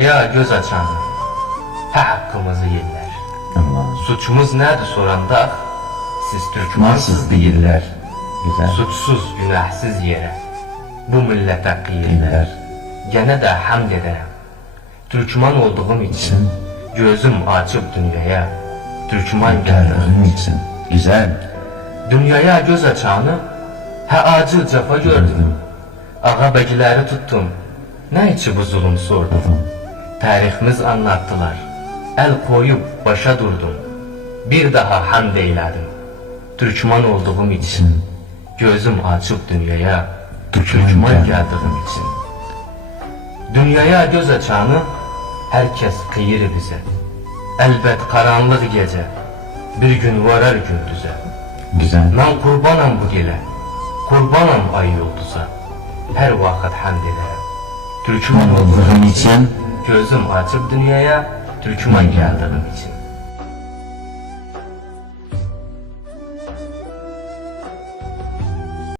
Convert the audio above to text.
Ya göz açan, ha hakkımızı yerler. Allah. Suçumuz nedir soranda, siz Türkmansız Mansız değiller. Güzel. Suçsuz, günahsız yere bu millete kıyırlar. Gene de hamd ederim. Türkmen olduğum için gözüm açıp dünyaya Türkmen geldim. Geldiğin için. Güzel. Dünyaya göz açanı he acil cefa gördüm. Ağa begileri tuttum. Ne içi bu zulüm sordum. Tarihimiz anlattılar. El koyup başa durdum. Bir daha hamd eyledim. Türkmen olduğum için gözüm açıp dünyaya Türkmen geldiğim için. Dünyaya göz açanı herkes kıyır bize. Elbet karanlık gece bir gün varar gündüze. Güzel. Ben kurbanım bu gele, kurbanım ay yolduza. Her vakit hamd ederim. Türkmen Olduğum için gözüm açıp dünyaya, Türkmen geldiğim için.